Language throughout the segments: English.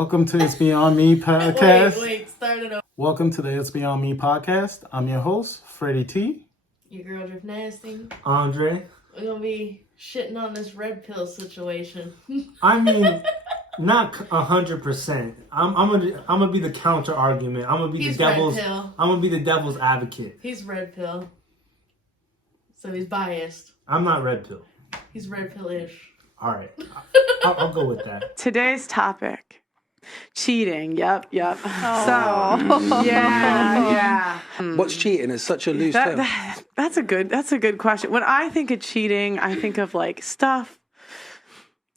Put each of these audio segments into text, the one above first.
Welcome to It's Beyond Me podcast. Start it over. Welcome to the It's Beyond Me podcast. I'm your host, Freddie T. Your girl Drift Nasty. Andre. We're gonna be shitting on this red pill situation. I mean, not 100%. I'm gonna be the counter argument. I'm gonna be He's the devil's. red pill. I'm gonna be the devil's advocate. He's red pill, so he's biased. I'm not red pill. He's red pill-ish. All right, I'll go with that. Today's topic. Cheating. Yep. Oh. So, yeah. What's cheating? It's such a loose term. That's a good question. When I think of cheating, I think of like stuff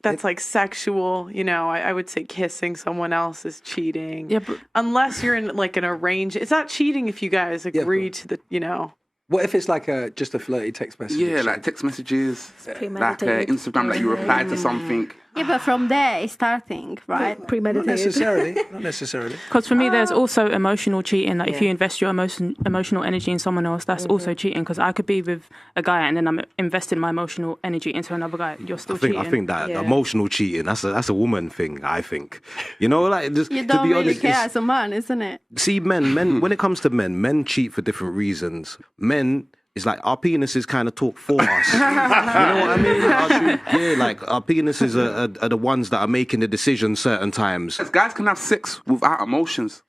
that's like sexual. You know, I would say kissing someone else is cheating. Yeah, but unless you're in like an arranged, it's not cheating if you guys agree to the, you know. What if it's like just a flirty text message? Yeah, like text messages, like Instagram, like you reply to something. Yeah, but from there it's starting, right? Premeditated. Not necessarily. because for me, there's also emotional cheating. Like if you invest your emotional energy in someone else, that's also cheating. Because I could be with a guy and then I'm investing my emotional energy into another guy. You're still cheating. I think that emotional cheating, that's a woman thing. I think, you know, like just You to don't be really honest, care as a man, isn't it? see, men. When it comes to men cheat for different reasons. Men. It's like our penises kind of talk for us. You know what I mean? Like our penises are the ones that are making the decision certain times. Guys can have sex without emotions,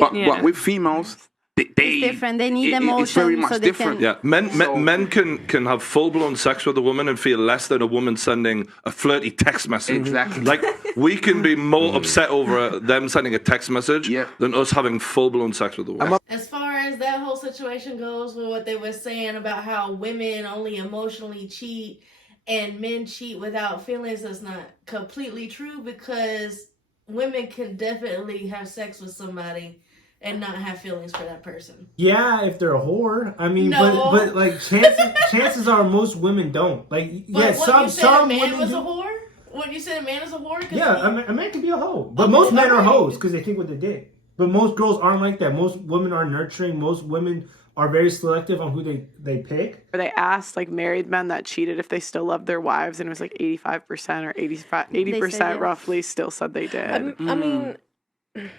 but with females, It's different. They need it's emotions, very much so they different. can. Yeah, men can have full-blown sex with a woman and feel less than a woman sending a flirty text message. Exactly. Like, we can be more upset over them sending a text message than us having full-blown sex with a woman. As far as that whole situation goes, with what they were saying about how women only emotionally cheat and men cheat without feelings, that's not completely true, because women can definitely have sex with somebody and not have feelings for that person. Yeah, if they're a whore. I mean, No. but like chances are most women don't. Like, But what, you said a man women was do. a whore? What, you said a man is a whore? Yeah, a man can be a hoe. But most men are hoes because they think what they did. But most girls aren't like that. Most women are nurturing. Most women are very selective on who they pick. Or they asked like married men that cheated if they still loved their wives, and it was like 85% or 80% roughly still said they did. I mean,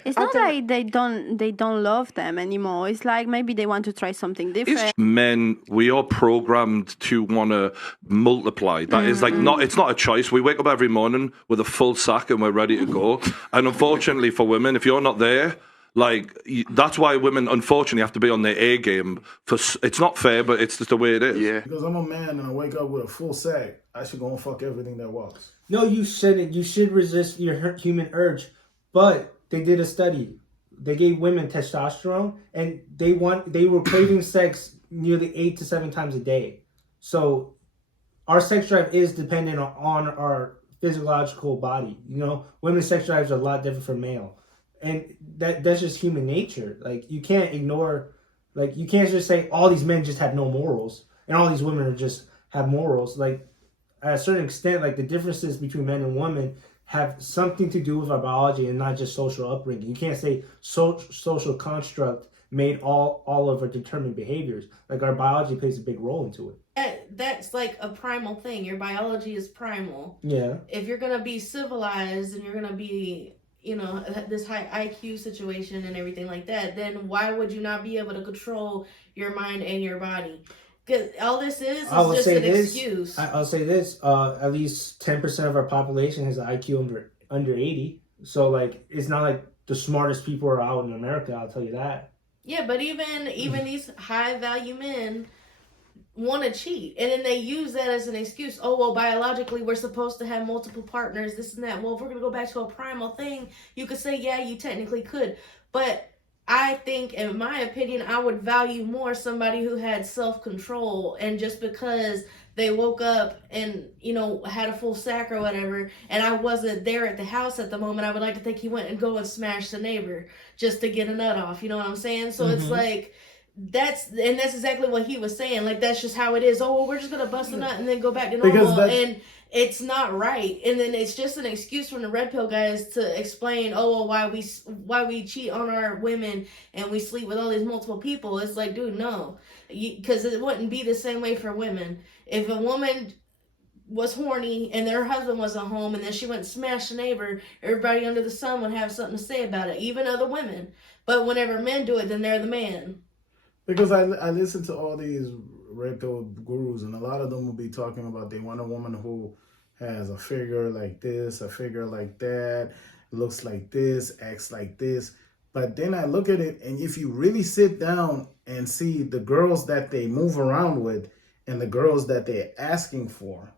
It's not like they don't love them anymore. It's like maybe they want to try something different. Men, we are programmed to want to multiply. That is like it's not a choice. We wake up every morning with a full sack and we're ready to go. And unfortunately for women, if you're not there, like, that's why women unfortunately have to be on their A game. It's not fair, but it's just the way it is. Yeah. Because I'm a man and I wake up with a full sack, I should go and fuck everything that walks. No, you shouldn't. You should resist your human urge. But they did a study. They gave women testosterone, and they were craving sex nearly 8 to 7 times a day. So our sex drive is dependent on our physiological body. You know, women's sex drives are a lot different from male. And that's just human nature. Like, you can't ignore, like, you can't just say all these men just have no morals and all these women just have morals. Like, at a certain extent, like, the differences between men and women have something to do with our biology and not just social upbringing. You can't say social construct made all of our determined behaviors. Like, our biology plays a big role into it. That's like a primal thing. Your biology is primal. Yeah. If you're going to be civilized and you're going to be, you know, this high IQ situation and everything like that, then why would you not be able to control your mind and your body? Because all this is just an excuse. I'll say this. At least 10% of our population has an IQ under 80. So, like, it's not like the smartest people are out in America, I'll tell you that. Yeah, but even these high-value men want to cheat. And then they use that as an excuse. Oh, well, biologically, we're supposed to have multiple partners, this and that. Well, if we're going to go back to a primal thing, you could say, yeah, you technically could. But I think, in my opinion, I would value more somebody who had self-control, and just because they woke up and, you know, had a full sack or whatever, and I wasn't there at the house at the moment, I would like to think he went and go and smashed the neighbor just to get a nut off. You know what I'm saying? So it's like, that's exactly what he was saying. Like, that's just how it is. Oh, well, we're just going to bust a nut and then go back to normal. And it's not right. And then it's just an excuse from the red pill guys to explain, oh, well, why we cheat on our women and we sleep with all these multiple people. It's like, dude, no. Because it wouldn't be the same way for women. If a woman was horny and their husband wasn't home, and then she went and smashed the neighbor, everybody under the sun would have something to say about it, even other women. But whenever men do it, then they're the man. Because I listen to all these red pill gurus, and a lot of them will be talking about they want a woman who has a figure like this, a figure like that, looks like this, acts like this. But then I look at it, and if you really sit down and see the girls that they move around with and the girls that they're asking for,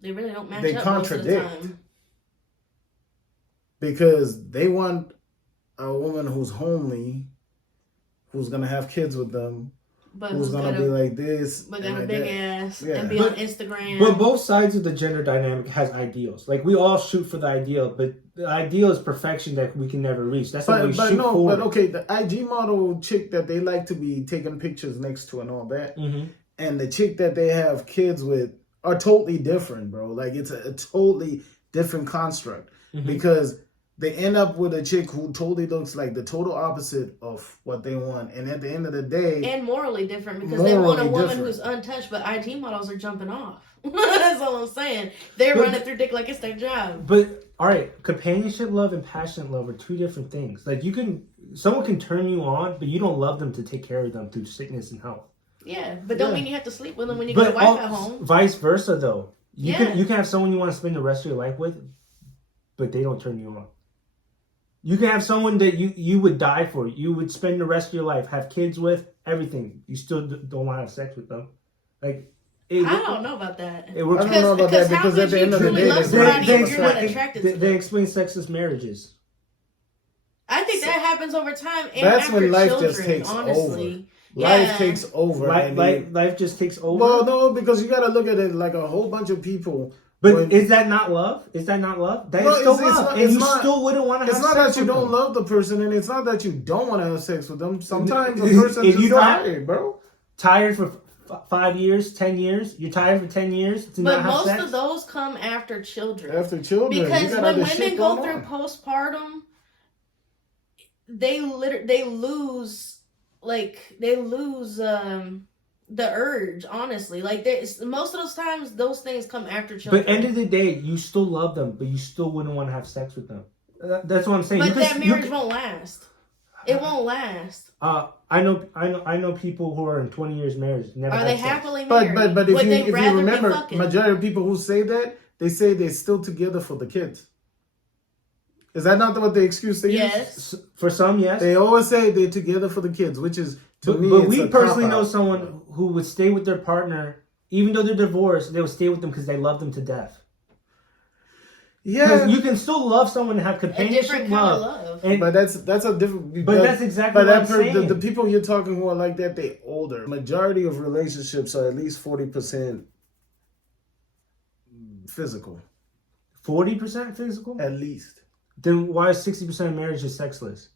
they really don't match they up contradict. most of the time. Because they want a woman who's homely, who's gonna have kids with them, But who's gonna be like this, but got a like big that. ass Yeah. and be on Instagram. But both sides of the gender dynamic has ideals. Like we all shoot for the ideal, but the ideal is perfection that we can never reach. That's what we shoot for. But okay, the IG model chick that they like to be taking pictures next to and all that, and the chick that they have kids with are totally different, bro. Like it's a totally different construct because they end up with a chick who totally looks like the total opposite of what they want, and at the end of the day, and morally different because they want a woman who's untouched, but IG models are jumping off. That's all I'm saying. They're running through dick like it's their job. But all right, companionship love and passionate love are two different things. Like someone can turn you on, but you don't love them to take care of them through sickness and health. Yeah, but don't mean you have to sleep with them when you get a wife at home. Vice versa, though. You can have someone you want to spend the rest of your life with, but they don't turn you on. You can have someone that you would die for. You would spend the rest of your life, have kids with, everything. You still don't want to have sex with them. Like, I don't know about that. I don't know about that because at the end of the day, they explain sexless marriages. I think that happens over time. And that's after when life children, just takes honestly. over. Life takes over. Life just takes over. Well, no, because you got to look at it like a whole bunch of people. But is that not love? Is that not love? That is still love. And you still wouldn't want to have sex with them. It's not that you don't love the person, and it's not that you don't want to have sex with them. Sometimes the person's just tired, bro. Tired for 5 years, 10 years? You're tired for 10 years to not have sex? But most of those come after children. After children. Because when women go through postpartum, they lose the urge, honestly. Like most of those times those things come after children. But end of the day, you still love them, but you still wouldn't want to have sex with them. That's what I'm saying. But that marriage won't last. It won't last. I know people who are in 20 years marriage never. Are they happily married? But if you remember, majority of people who say that, they say they're still together for the kids. Is that not what the excuse they use? Yes. For some, yes. They always say they're together for the kids, which is to me. But we personally know someone who would stay with their partner, even though they're divorced. They would stay with them because they love them to death. Yeah, you can still love someone and have companionship love. But that's a different. But that's exactly what I'm saying. The people you're talking who are like that, they older. Majority of relationships are at least 40% physical. 40% physical? At least. Then why is 60% of marriages sexless?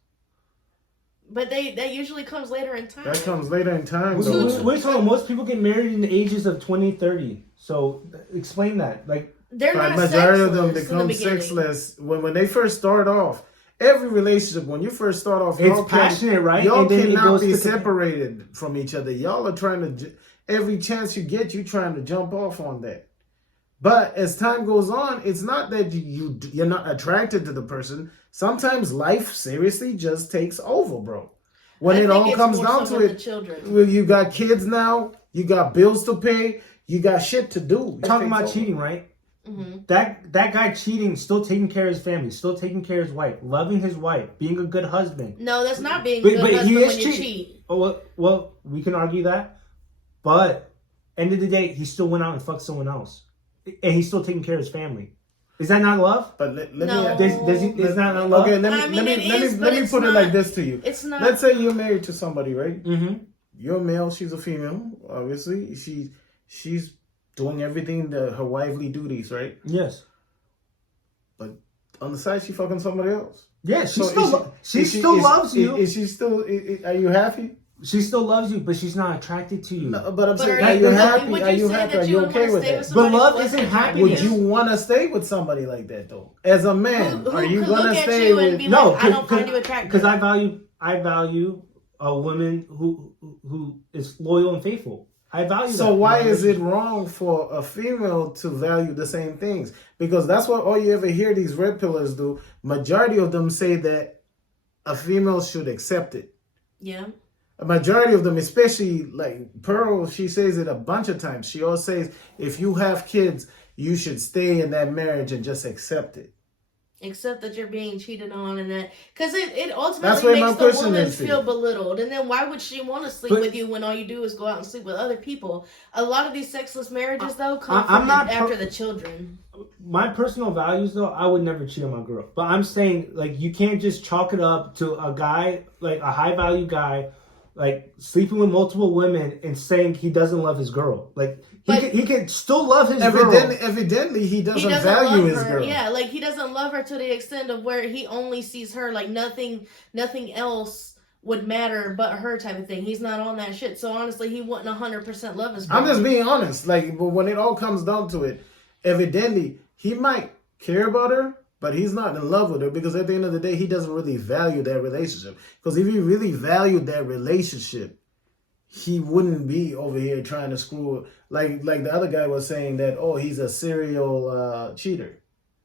But that usually comes later in time. That comes later in time. We're talking, most people get married in the ages of 20, 30. So explain that. Like, they're not majority of them become sexless when they first start off. Every relationship, when you first start off, it's passionate, right? Y'all cannot be separated from each other. Y'all are trying to, every chance you get, you're trying to jump off on that. But as time goes on, it's not that you're not attracted to the person. Sometimes life seriously just takes over, bro. When it all comes down to it, well, you got kids now, you got bills to pay, you got shit to do. Talking about cheating, right? Mm-hmm. That guy cheating, still taking care of his family, still taking care of his wife, loving his wife, being a good husband. No, that's not being a good husband when you cheat. Oh, well, we can argue that. But end of the day, he still went out and fucked someone else. And he's still taking care of his family. Is that not love? But let me. Is that not love? Okay, let me put it like this to you. It's not. Let's say you're married to somebody, right? Mm-hmm. You're a male. She's a female. Obviously, she's doing everything her wifely duties, right? Yes. But on the side, she fucking somebody else. Yeah, she still loves you. Is she still? Are you happy? She still loves you, but she's not attracted to you. No, but I'm saying, are you happy? Are you happy? Are you okay with that? But love isn't happy. Would you want to stay with somebody like that, though? As a man, are you gonna stay with? No, I don't find you attractive. Because I value a woman who is loyal and faithful. I value that. So why is it wrong for a female to value the same things? Because that's what all you ever hear these red pillars do. Majority of them say that a female should accept it. Yeah. A majority of them, especially like Pearl, she says it a bunch of times. She always says, if you have kids, you should stay in that marriage and just accept it. Except that you're being cheated on and that, because it That's ultimately where makes my the question woman is, feel belittled. And then why would she want to sleep with you when all you do is go out and sleep with other people? A lot of these sexless marriages, though, come from after the children. My personal values, though, I would never cheat on my girl. But I'm saying, like, you can't just chalk it up to a guy, like a high value guy, like sleeping with multiple women and saying he doesn't love his girl. Like he can still love his girl. Evidently, he doesn't value his girl. Yeah, like he doesn't love her to the extent of where he only sees her. Like nothing else would matter but her type of thing. He's not on that shit. So honestly, he wouldn't 100% love his girl. I'm just being honest. Like, but when it all comes down to it, evidently he might care about her, but he's not in love with her, because at the end of the day, he doesn't really value that relationship. Because if he really valued that relationship, he wouldn't be over here trying to screw. Like the other guy was saying that, oh, he's a serial cheater.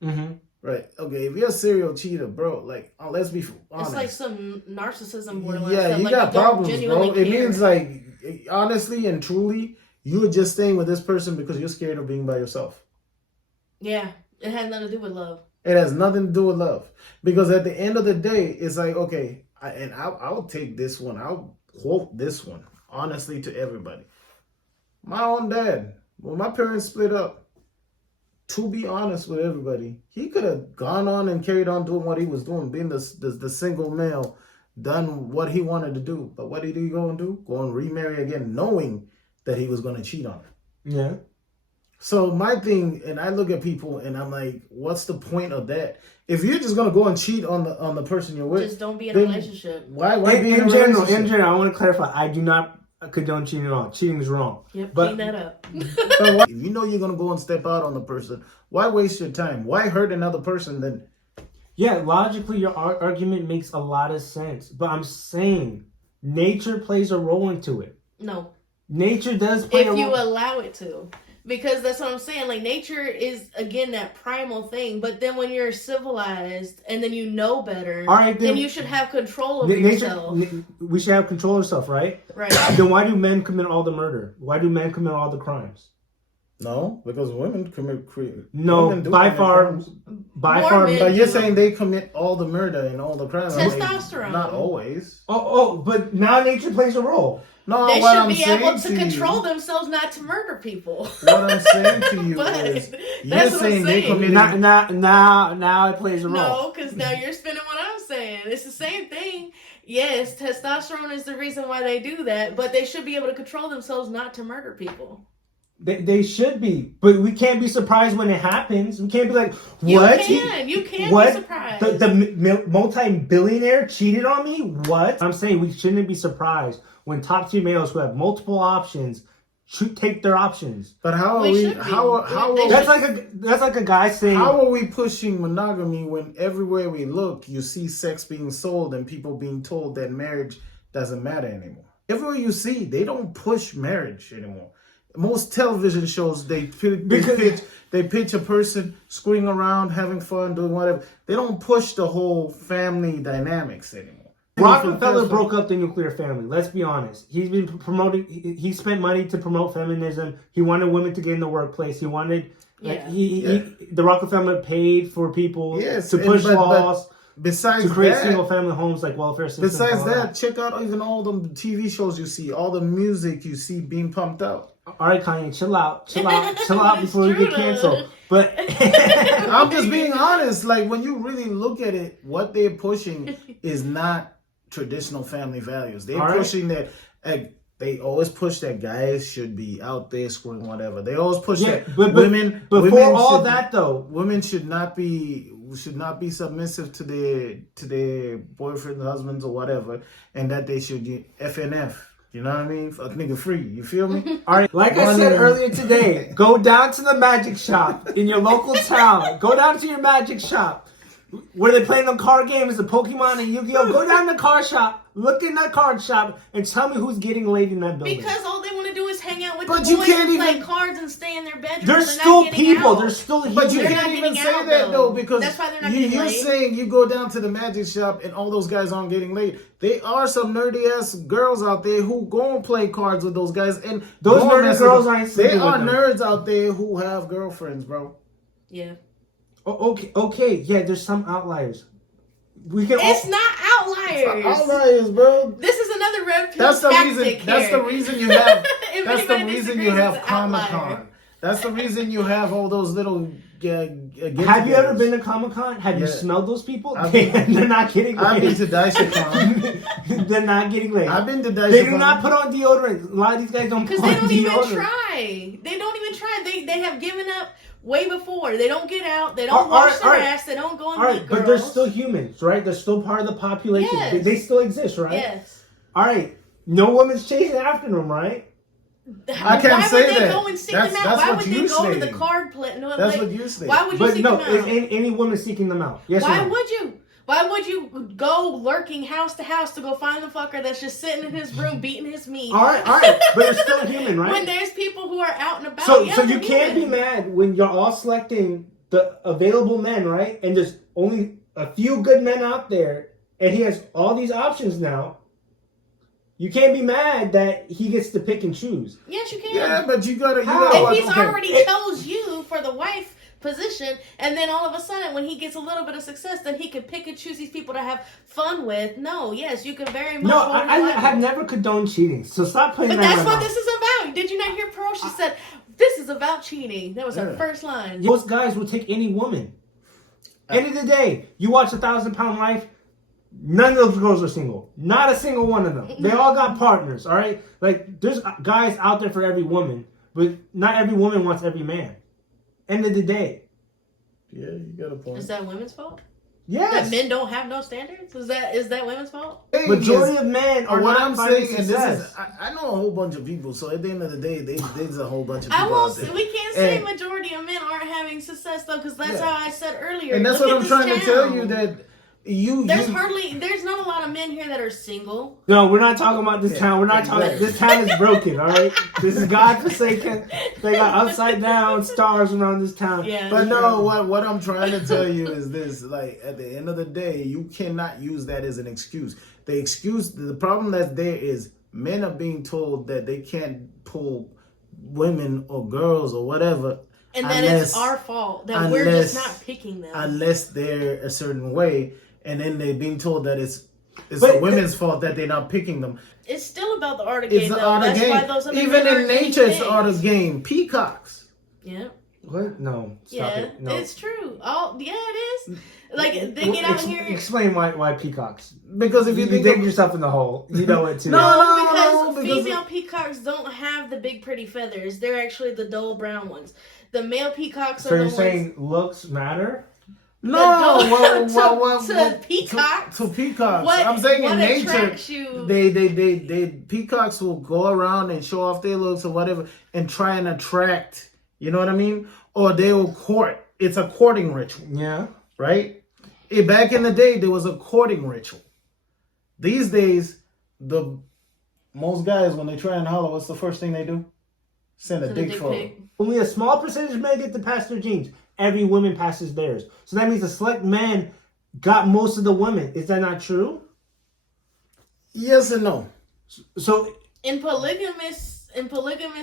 Mm-hmm. Right. Okay. If you're a serial cheater, bro, like, let's be honest. It's like some narcissism borderline. Yeah, you got problems, bro. It means like, honestly and truly, you're just staying with this person because you're scared of being by yourself. Yeah, it has nothing to do with love. It has nothing to do with love. Because at the end of the day, it's like, okay, I'll take this one. I'll quote this one, honestly, to everybody. My own dad, when my parents split up, to be honest with everybody, he could have gone on and carried on doing what he was doing, being the single male, done what he wanted to do. But what did he go and do? Go and remarry again, knowing that he was going to cheat on her. Yeah. So my thing, and I look at people and I'm like, what's the point of that? If you're just gonna go and cheat on the person you're with, just don't be in a relationship. Why be in general? In general, I want to clarify. I do not condone cheating at all. Cheating is wrong. Yep, but clean that up. If you know you're gonna go and step out on the person, why waste your time? Why hurt another person then? Yeah, logically, your argument makes a lot of sense. But I'm saying nature plays a role into it. No. Nature does play a role. If you allow it to. Because that's what I'm saying. Like, nature is, again, that primal thing. But then when you're civilized and then you know better, then you should have control over yourself. We should have control of ourselves, right? Right. Then why do men commit all the murder? Why do men commit all the crimes? No, because women commit by far. But you're saying they commit all the murder and all the crimes. Testosterone. Not always. But now nature plays a role. No, they should be able to control themselves not to murder people. What I'm saying to you is, you're saying they committed. Now it plays a role. No, because now you're spinning what I'm saying. It's the same thing. Yes, testosterone is the reason why they do that, but they should be able to control themselves not to murder people. They should be, but we can't be surprised when it happens. We can't be like, what? You can be surprised. The multi-billionaire cheated on me? What? I'm saying we shouldn't be surprised when top tier males who have multiple options should take their options. But how are we? That's like a guy saying, how are we pushing monogamy when everywhere we look, you see sex being sold and people being told that marriage doesn't matter anymore? Everywhere you see, they don't push marriage anymore. Most television shows, they pitch a person screwing around, having fun, doing whatever. They don't push the whole family dynamics anymore. Rockefeller broke up the nuclear family. Let's be honest. He's been promoting. He spent money to promote feminism. He wanted women to get in the workplace. He wanted. The Rockefeller paid for people to push laws. Besides to create that, single family homes like welfare systems. Besides that, check out even all the TV shows you see, all the music you see being pumped out. All right, Kanye, chill out before you get canceled. But I'm just being honest. Like, when you really look at it, what they're pushing is not traditional family values. They're pushing that. They always push that guys should be out there screwing whatever. They always push that women. Before all that, though, women should not be submissive to their boyfriends, husbands, or whatever, and that they should FNF. You know what I mean? Fuck nigga free. You feel me? All right. Like I said earlier today, go down to the magic shop in your local town. Go down to your magic shop. Where they playing them card games, the Pokemon and Yu-Gi-Oh! Go down to the card shop, look in that card shop, and tell me who's getting laid in that building. Because all they want to do is hang out with But you boys can't who play even- cards and stay in their bedrooms. There's They're still not getting people. out. There's still humans. But you They're can't not even getting say out, that though. though, because That's why they're not getting you're laid. saying you go down to the magic shop and all those guys aren't getting laid. There are some nerdy ass girls out there who go and play cards with those guys, and Those go nerdy mess girls with them. ain't sleeping There are with them. nerds out there who have girlfriends, bro. Yeah. Okay. Yeah, there's some outliers. We can. It's not outliers. Outliers, bro. This is another red pill That's the tactic reason. here. That's the reason you have. If That's the anybody reason disagrees, you have it's an outlier. Comic-Con. That's the reason you have all those little. Have you ever been to Comic-Con? Have you Yeah. smelled those people? I've been- They're not getting laid. I've been to DaishaCon. They're not getting laid. I've been to They do DaishaCon. not put on deodorant. A lot of these guys don't put Because on they don't even deodorant. try. They don't even try. They have given up way before. They don't get out. They don't All wash right, their all right. ass. They don't go and All meet right, girls. but they're still humans, right? They're still part of the population. Yes. They still exist, right? Yes. All right. No woman's chasing after them, right? I can't Why say would they that. go and seek That's- them out? that's Why what would they you go to the say. card play? No, That's like, what you say. Why would you But seek no, them out? is any woman seeking them out? Yes Why or no? would you? Why would you go lurking house to house to go find the fucker that's just sitting in his room beating his meat? All right. But you're still human, right? When there's people who are out and about. So yeah, you they're can't be human. mad when you're all selecting the available men, right? And there's only a few good men out there, and he has all these options now. You can't be mad that he gets to pick and choose. Yes, you can. Yeah, but you gotta. How? If he's okay. already chose you for the wife position, and then all of a sudden when he gets a little bit of success, then he can pick and choose these people to have fun with. No, yes, you can very much. No, hold I your have life. never condoned cheating, so stop putting But that in that's my what mouth. this is about. Did you not hear Pearl? She said, "This is about cheating." That was her Yeah. first line. Most guys will take any woman. End of the day, you watch 1,000-Pound Life. None of those girls are single. Not a single one of them. They all got partners. All right, like there's guys out there for every woman, but not every woman wants every man. End of the day. Yeah, you got a point. Is that women's fault? Yes. That men don't have no standards? Is that women's fault? Majority of men are what not I'm finding saying, and success. this is, I know a whole bunch of people. So at the end of the day, there's a whole bunch of I people won't. out there. We can't say And- majority of men aren't having success though, because that's Yeah. how I said earlier. And that's Look what at I'm this trying to tell town. you, that there's not a lot of men here that are single. No, we're not talking about this town. We're not talking. exactly. This town is broken. All right, this is godforsaken. They got upside down stars around this town. Yeah. But no, what I'm trying to tell you is this: like at the end of the day, you cannot use that as an excuse. The problem that's there is men are being told that they can't pull women or girls or whatever, And that it's our fault that we're just not picking them. unless they're a certain way, and then they're being told that it's But the women's fault that they're not picking them. It's still about the art of game, It's the though. art of That's game. why those other Even men in aren't getting nature, it's the picked. art of game. Peacocks. Yeah. What? No. Stop Yeah, it. No. it's true. Yeah, it is. Like they get out here. Explain why peacocks. Because if you think dig of- yourself in the hole, you know it too. No, because because female peacocks don't have the big pretty feathers. They're actually the dull brown ones. The male peacocks So are you're the saying looks matter? No, to peacocks. To peacocks. What- I'm saying what in nature, attracts you? they peacocks will go around and show off their looks or whatever and try and attract. You know what I mean? Or they will court. It's a courting ritual, Yeah. right? Back in the day, there was a courting ritual. These days, most guys when they try and holler, what's the first thing they do? Send a Send a dick dick photo. pic. Only a small percentage of men get to pass their genes. Every woman passes theirs. So that means a select man got most of the women. Is that not true? Yes and no. So In polygamous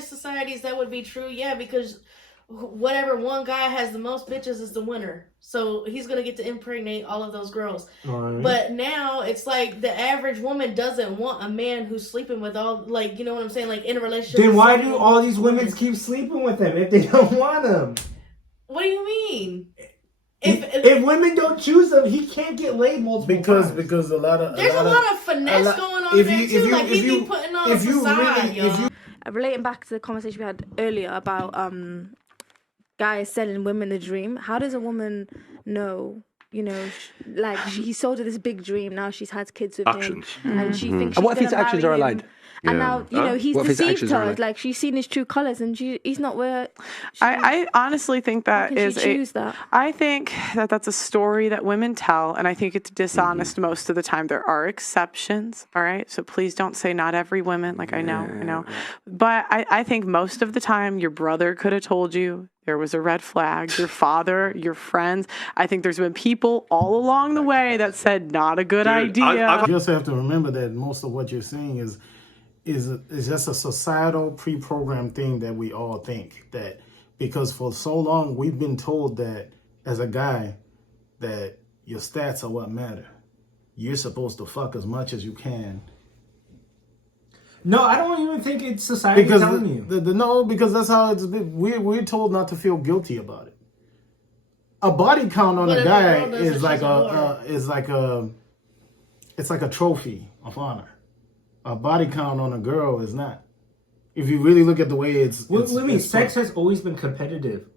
societies, that would be true. Yeah, because whatever one guy has the most bitches is the winner. So he's gonna get to impregnate all of those girls. Alright. But now it's like the average woman doesn't want a man who's sleeping with all, like, you know what I'm saying, like in a relationship. then with why someone do all with these women keep sleeping with them if they don't want them? What do you mean? If women don't choose them, he can't get laid multiple times. Because a lot of There's a lot of finesse going on there too. Like he be putting on a facade, y'all. Relating back to the conversation we had earlier about guys selling women the dream, how does a woman know, you know, he sold her this big dream, now she's had kids with Actions. him, and she thinks she's And what if his gonna actions marry are him, aligned? And now, you know, he's What if his deceived actions are her. like- Like, she's seen his true colors, and he's not where. I honestly think that How can is she choose that? I think that that's a story that women tell, and I think it's dishonest most of the time. There are exceptions, all right? So please don't say not every woman. Like, I know. But I think most of the time your brother could have told you there was a red flag, your father, your friends. I think there's been people all along the way that said not a good idea. You just have to remember that most of what you're saying is just a societal pre-programmed thing that we all think that, because for so long we've been told that as a guy that your stats are what matter. You're supposed to fuck as much as you can. No, I don't even think it's society Because telling you. No, because that's how it's been. We're told not to feel guilty about it. A body count on But a if a guy girl does it, is like she's a it's like a trophy of honor. A body count on a girl is not. If you really look at the way it's. What do you mean? Sex has always been competitive.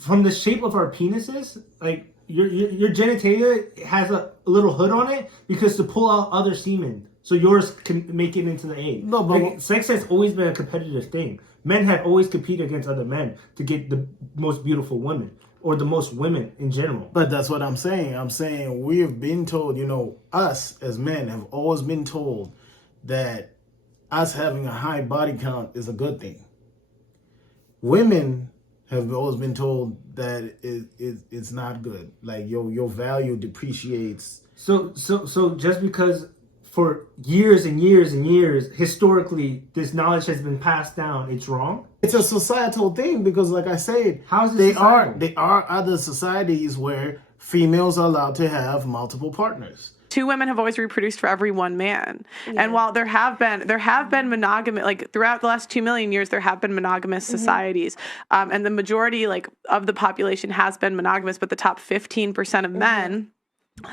From the shape of our penises, like your genitalia has a little hood on it because to pull out other semen, so yours can make it into the egg. No, but like, sex has always been a competitive thing. Men have always competed against other men to get the most beautiful women or the most women in general. But that's what I'm saying. I'm saying we have been told, you know, us as men have always been told that us having a high body count is a good thing. Women have always been told that it's not good. Like your value depreciates. So just because for years and years and years, historically, this knowledge has been passed down, it's wrong? It's a societal thing because, like I said, How's it there societal? are other societies where females are allowed to have multiple partners. 2 women have always reproduced for every 1 man. Yeah. And while there have been monogamous, like throughout the last 2 million years, there have been monogamous societies. And the majority like of the population has been monogamous, but the top 15% of men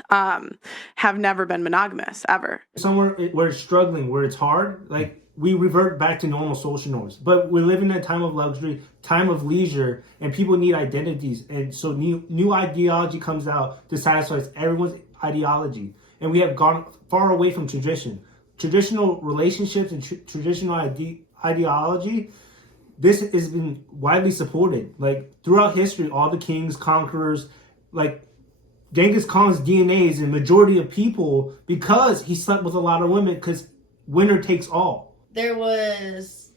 have never been monogamous ever. Somewhere where it's struggling, where it's hard, like we revert back to normal social norms. But we live in a time of luxury, time of leisure, and people need identities. And so new ideology comes out to satisfy everyone's ideology. And we have gone far away from tradition. Traditional relationships and traditional ideology, this has been widely supported. Like throughout history, all the kings, conquerors, like Genghis Khan's DNA is in majority of people because he slept with a lot of women because winner takes all. There was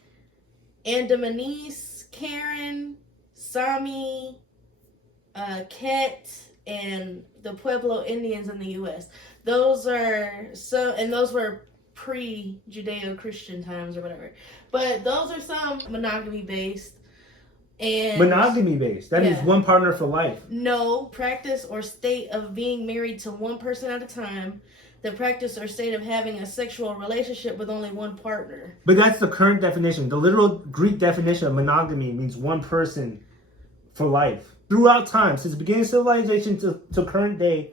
Andamanese, Karen, Sami, Ket, and the Pueblo Indians in the U.S. Those were pre-Judeo-Christian times or whatever. But those are some monogamy based. And Monogamy based. That means one partner for life. No practice or state of being married to one person at a time. The practice or state of having a sexual relationship with only one partner. But that's the current definition. The literal Greek definition of monogamy means one person for life. Throughout time, since the beginning of civilization to current day,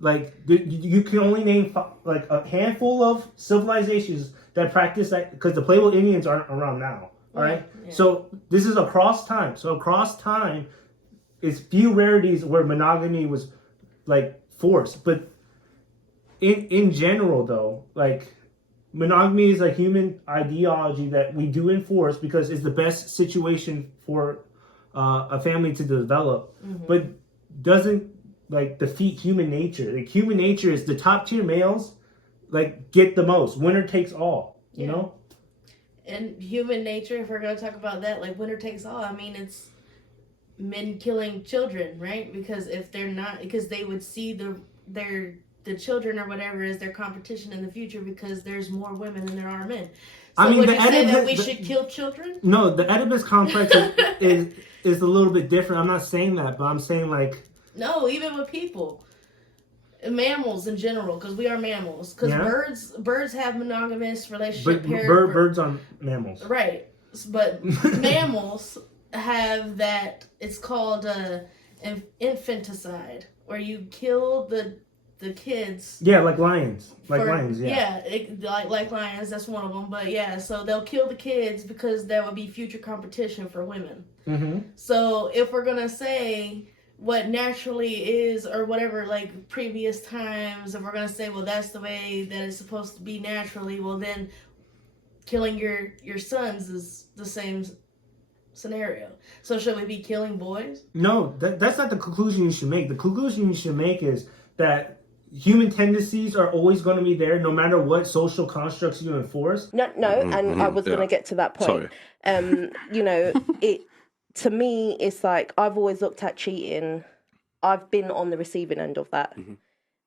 like you can only name like a handful of civilizations that practice that, because the Pueblo Indians aren't around now. All right. Yeah. So this is across time. So across time, it's few rarities where monogamy was like forced. But in general, though, like monogamy is a human ideology that we do enforce because it's the best situation for a family to develop, but doesn't like defeat human nature. Like human nature is the top tier males, like get the most. Winner takes all. You know. And human nature, if we're going to talk about that, like winner takes all, I mean, it's men killing children, right? Because if they're not, because they would see the children or whatever as their competition in the future because there's more women than there are men. So I mean, would you say that we should kill children? No, the Oedipus complex is a little bit different. I'm not saying that, but I'm saying like... No, even with people. Mammals in general, because we are mammals. Because birds have monogamous relationship. Birds are mammals, right? But mammals have that. It's called infanticide, where you kill the kids. Yeah, like lions, lions. Yeah, like lions. That's one of them. But yeah, so they'll kill the kids because that would be future competition for women. Mm-hmm. So if we're gonna say what naturally is or whatever, like previous times, if we're going to say, well, that's the way that it's supposed to be naturally, well, then killing your sons is the same scenario. So should we be killing boys? No, that's not the conclusion you should make. The conclusion you should make is that human tendencies are always going to be there no matter what social constructs you enforce. No, and I was going to get to that point. You know, to me, it's like I've always looked at cheating. I've been on the receiving end of that.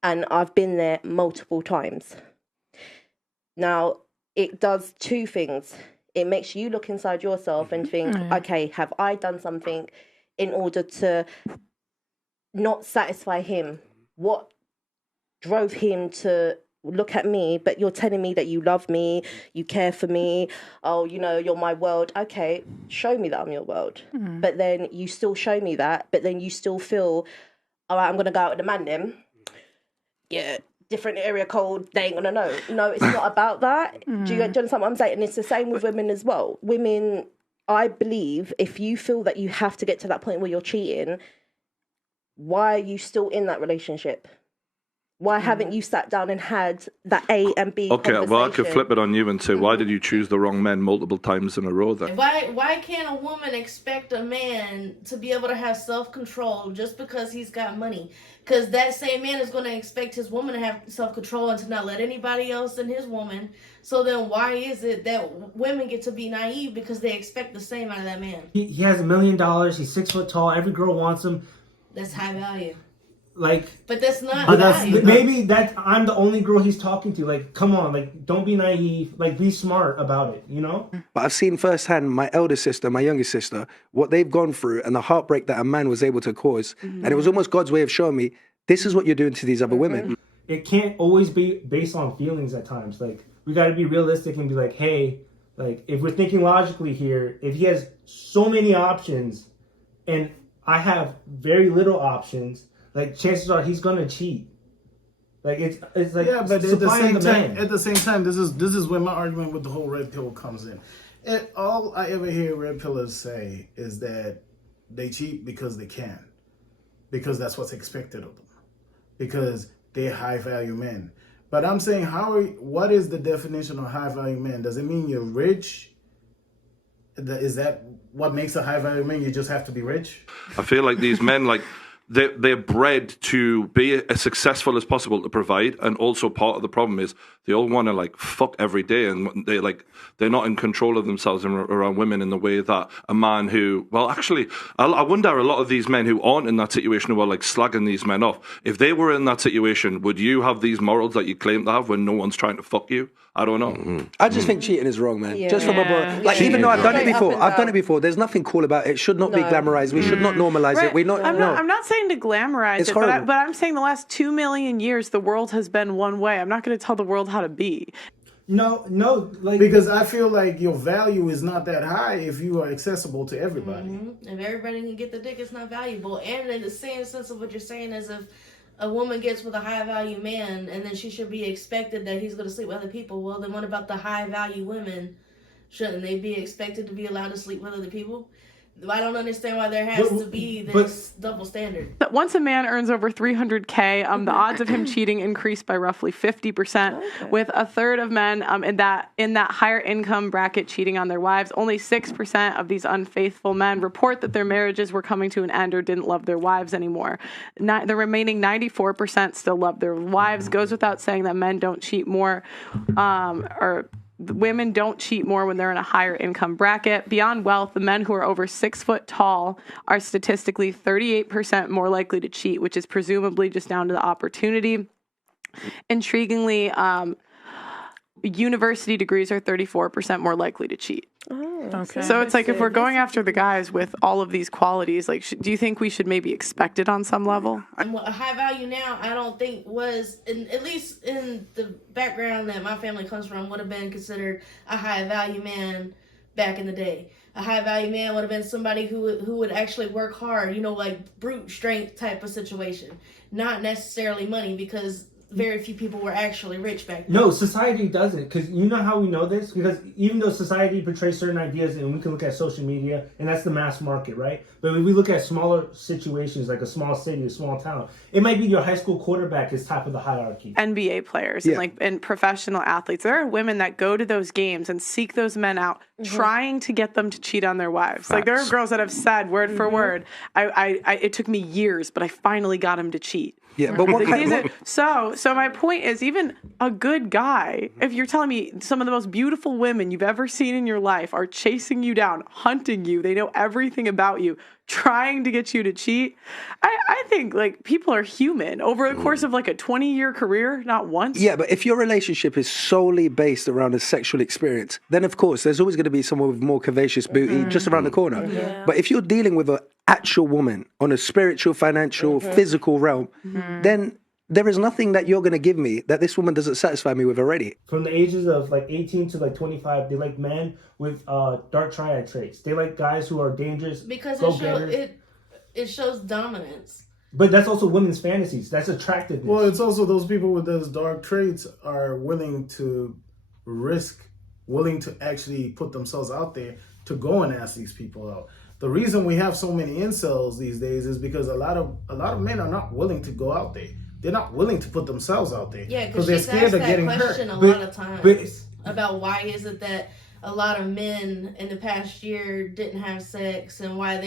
And I've been there multiple times. Now, it does two things. It makes you look inside yourself and think, okay, have I done something in order to not satisfy him? What drove him to look at me, but you're telling me that you love me, you care for me, oh, you know, you're my world. Okay, show me that I'm your world. But then you still show me that, but then you still feel, all right, I'm going to go out with the man then. Yeah, different area code, they ain't gonna know. No, it's not about that. Do you understand what I'm saying? And it's the same with women as well. Women, I believe, if you feel that you have to get to that point where you're cheating, why are you still in that relationship? Why haven't you sat down and had that A and B conversation? Well, I could flip it on you and say, why did you choose the wrong men multiple times in a row then? Why can't a woman expect a man to be able to have self-control just because he's got money? Because that same man is going to expect his woman to have self-control and to not let anybody else in his woman. So then why is it that women get to be naive because they expect the same out of that man? He has $1 million. He's 6 foot tall. Every girl wants him. That's high value. But that's not maybe that I'm the only girl he's talking to. Like, come on, like, don't be naive. Like, be smart about it, you know? But I've seen firsthand my elder sister, my youngest sister, what they've gone through and the heartbreak that a man was able to cause. And it was almost God's way of showing me, this is what you're doing to these other women. It can't always be based on feelings at times. Like, we got to be realistic and be like, hey, like, if we're thinking logically here, if he has so many options and I have very little options, like, chances are he's gonna cheat. Like, it's like, yeah, but at the same time, this is where my argument with the whole red pill comes in. And all I ever hear red pillers say is that they cheat because they can, because that's what's expected of them, because they're high value men. But I'm saying, what is the definition of high value men? Does it mean you're rich? Is that what makes a high value man? You just have to be rich? I feel like these men, like, they're bred to be as successful as possible to provide, and also part of the problem is they all want to like fuck every day, and they're not in control of themselves around women in the way that a man who, well, actually, I wonder a lot of these men who aren't in that situation, who are like slagging these men off, if they were in that situation, would you have these morals that you claim to have when no one's trying to fuck you? I don't know. I just think cheating is wrong, man. Just from even though I've done it before, there's nothing cool about it. It should not be glamorized. We should not normalize it. I'm not saying to glamorize it's it, horrible. but I'm saying the last 2 million years, the world has been one way. I'm not going to tell the world how to be. No, like, because I feel like your value is not that high if you are accessible to everybody. If everybody can get the dick, it's not valuable. And in the same sense of what you're saying is, if a woman gets with a high value man and then she should be expected that he's going to sleep with other people, well, then what about the high value women? Shouldn't they be expected to be allowed to sleep with other people? I don't understand why there has to be this double standard. Once a man earns over $300K, the odds of him cheating increase by roughly 50%, with a third of men in that higher income bracket cheating on their wives. Only 6% of these unfaithful men report that their marriages were coming to an end or didn't love their wives anymore. The remaining 94% still love their wives. Goes without saying that men don't cheat more, or women don't cheat more when they're in a higher income bracket. Beyond wealth, the men who are over 6 foot tall are statistically 38% more likely to cheat, which is presumably just down to the opportunity. Intriguingly, university degrees are 34% more likely to cheat. Okay. So it's like, if we're going after the guys with all of these qualities, like, do you think we should maybe expect it on some level? A high value now, I don't think was, at least in the background that my family comes from, would have been considered a high value man back in the day. A high value man would have been somebody who would actually work hard, like brute strength type of situation, not necessarily money, because very few people were actually rich back then. No, society doesn't. Because you know how we know this? Because even though society portrays certain ideas, and we can look at social media, and that's the mass market, right? But when we look at smaller situations, like a small city, a small town, it might be your high school quarterback is top of the hierarchy. NBA players and professional athletes. There are women that go to those games and seek those men out, trying to get them to cheat on their wives. Facts. Like there are girls that have said word for word, it took me years, but I finally got him to cheat. Yeah, but so my point is, even a good guy, if you're telling me some of the most beautiful women you've ever seen in your life are chasing you down, hunting you, they know everything about you, trying to get you to cheat, I think like people are human over the course of like a 20-year career, not once. Yeah, but if your relationship is solely based around a sexual experience, then of course there's always going to be someone with more curvaceous booty just around the corner. Yeah. But if you're dealing with an actual woman on a spiritual, financial, physical realm, then there is nothing that you're going to give me that this woman doesn't satisfy me with already. From the ages of like 18 to like 25, they like men with dark triad traits. They like guys who are dangerous. Because it shows dominance. But that's also women's fantasies. That's attractiveness. Well, it's also those people with those dark traits are willing to risk, willing to actually put themselves out there to go and ask these people out. The reason we have so many incels these days is because a lot of men are not willing to go out there. They're not willing to put themselves out there. Yeah, because they're scared of getting hurt. A lot of times about why is it that a lot of men in the past year didn't have sex and why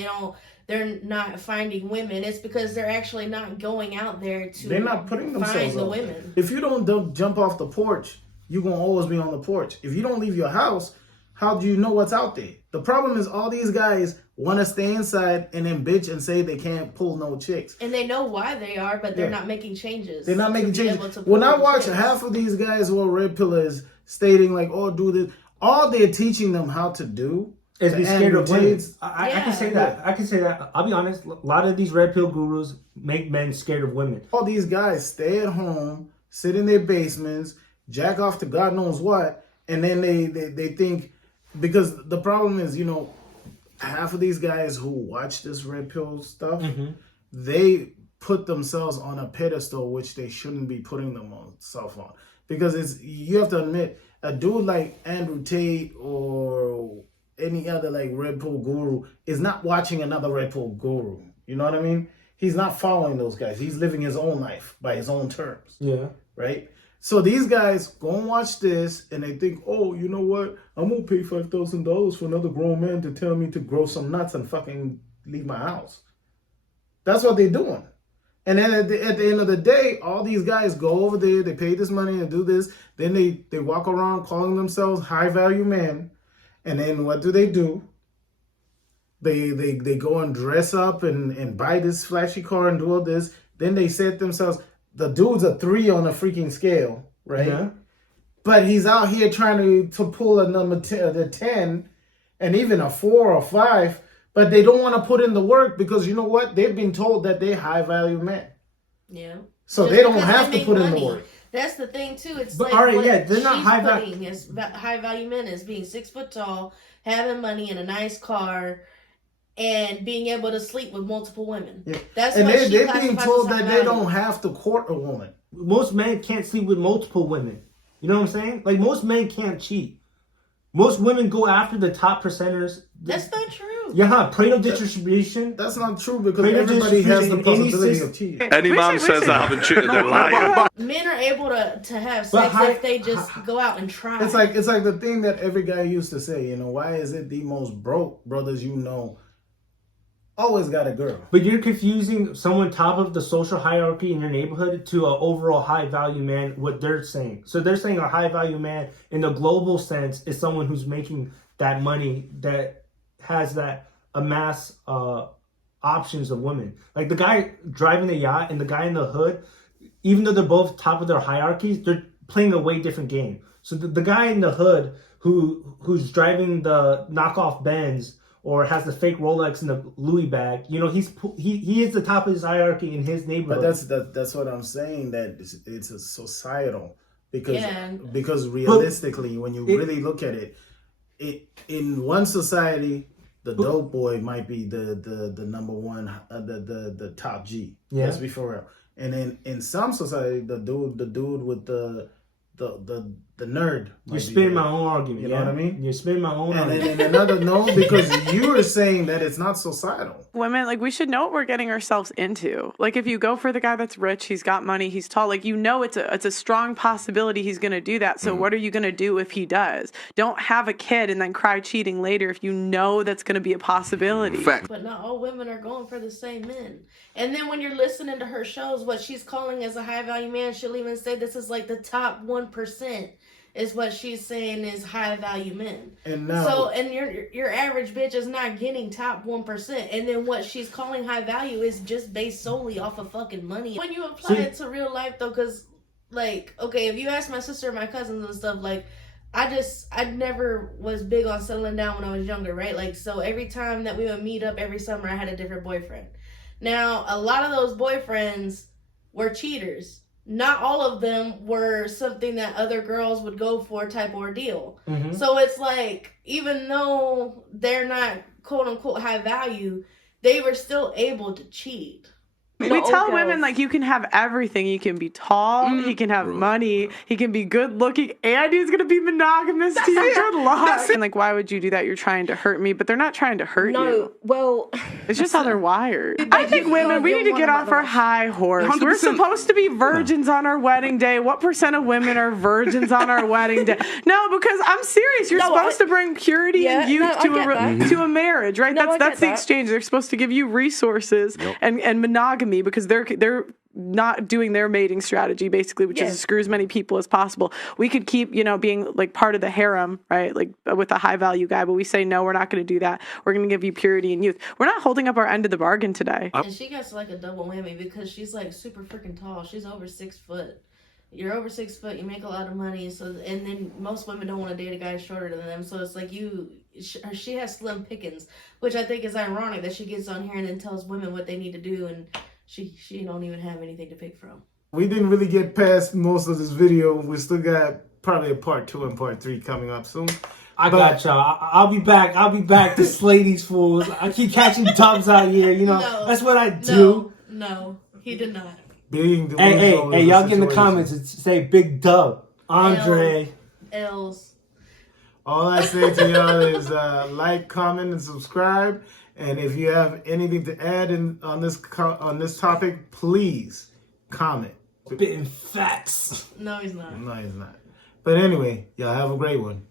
they're not finding women. It's because they're actually not going out there to they're not putting themselves find the out women. There. If you don't jump off the porch, you're going to always be on the porch. If you don't leave your house, how do you know what's out there? The problem is all these guys want to stay inside and then bitch and say they can't pull no chicks. And they know why they are, but they're not making changes. They're not making changes. When I watch half of these guys who are red pillars stating like, oh, do this, all they're teaching them how to do is be scared of women. I can say that. I can say that. I'll be honest. A lot of these red pill gurus make men scared of women. All these guys stay at home, sit in their basements, jack off to God knows what, and then they think, because the problem is, you know, half of these guys who watch this red pill stuff, they put themselves on a pedestal which they shouldn't be putting themselves on. Because you have to admit, a dude like Andrew Tate or any other like red pill guru is not watching another red pill guru. You know what I mean? He's not following those guys. He's living his own life by his own terms. Yeah. Right? So these guys go and watch this and they think, oh, you know what? I'm going to pay $5,000 for another grown man to tell me to grow some nuts and fucking leave my house. That's what they're doing. And then at the end of the day, all these guys go over there, they pay this money and do this. Then they walk around calling themselves high value men. And then what do? They go and dress up and buy this flashy car and do all this. Then they set themselves, the dude's a 3 on a freaking scale, right? Yeah. But he's out here trying to pull a number the 10 and even a 4 or 5. But they don't want to put in the work because you know what? They've been told that they're high value men. Yeah. So they don't have to put in the work. That's the thing too. It's but like all right, what yeah, they're not she's high putting as high value men as being 6 foot tall, having money and a nice car, and being able to sleep with multiple women. Yeah. That's and what they're being told that they don't have to court a woman. Most men can't sleep with multiple women. You know what I'm saying? Like most men can't cheat. Most women go after the top percenters. That's not true. Yeah, Pareto distribution. That's not true because everybody has the possibility of cheating. Any man says they haven't cheated, they're lying. Men are able to have sex if they just go out and try. It's like the thing that every guy used to say. You know, why is it the most broke brothers you know always got a girl? But you're confusing someone top of the social hierarchy in your neighborhood to an overall high value man. What they're saying. So they're saying a high value man in the global sense is someone who's making that money that has that amass options of women. Like the guy driving the yacht and the guy in the hood, even though they're both top of their hierarchies, they're playing a way different game. So the guy in the hood who's driving the knockoff Benz or has the fake Rolex in the Louis bag, you know, he is the top of his hierarchy in his neighborhood. But that's what I'm saying, that it's a societal because realistically, when you really look at it, in one society, the dope boy might be the number one, the top G. Yeah. Let's be for real. And then in some society, the dude with the nerd. You're spinning my own argument. You know what I mean? You're spinning my own argument. And then another no, because you are saying that it's not societal. Women, like, we should know what we're getting ourselves into. Like, if you go for the guy that's rich, he's got money, he's tall, like, you know it's a strong possibility he's going to do that. So what are you going to do if he does? Don't have a kid and then cry cheating later if you know that's going to be a possibility. Fact. But not all women are going for the same men. And then when you're listening to her shows, what she's calling as a high value man, she'll even say this is like the top 1%. Is what she's saying is high value men. And now, so, and your average bitch is not getting top 1%. And then what she's calling high value is just based solely off of fucking money. When you apply it to real life though, because like, okay, if you ask my sister or my cousins and stuff, like, I never was big on settling down when I was younger, right? Like, so every time that we would meet up every summer, I had a different boyfriend. Now, a lot of those boyfriends were cheaters. Not all of them were something that other girls would go for type ordeal. Mm-hmm. So it's like, even though they're not quote unquote high value, they were still able to cheat. We tell women, like, you can have everything. You can be tall, he can have money, he can be good looking, and he's going to be monogamous to you. Good luck. And, like, why would you do that? You're trying to hurt me, but they're not trying to hurt you. No, well... It's just how they're wired. I think women, we need to get off our high horse. 100%. We're supposed to be virgins on our wedding day. What % of women are virgins on our wedding day? No, because I'm serious. You're supposed to bring purity and youth to a marriage, right? That's the exchange. They're supposed to give you resources and monogamy, because they're not doing their mating strategy, basically, which is to screw as many people as possible. We could keep, being like part of the harem, right? Like with a high value guy, but we say, no, we're not going to do that. We're going to give you purity and youth. We're not holding up our end of the bargain today. And she gets like a double whammy because she's like super freaking tall. She's over 6 foot. You're over 6 foot, you make a lot of money. So, and then most women don't want to date a guy shorter than them. So it's like she has slim pickings, which I think is ironic that she gets on here and then tells women what they need to do, and she don't even have anything to pick from. We didn't really get past most of this video. We still got probably a part 2 and part 3 coming up soon. I got y'all. I'll be back. I'll be back to slay these fools. I keep catching dubs out here. No, that's what I do. No, he did not. Hey, y'all get in the comments and say big dub. Andre. L's. All I say to y'all is like, comment, and subscribe. And if you have anything to add on this topic, please comment. Spitting facts. No, he's not. No, he's not. But anyway, y'all have a great one.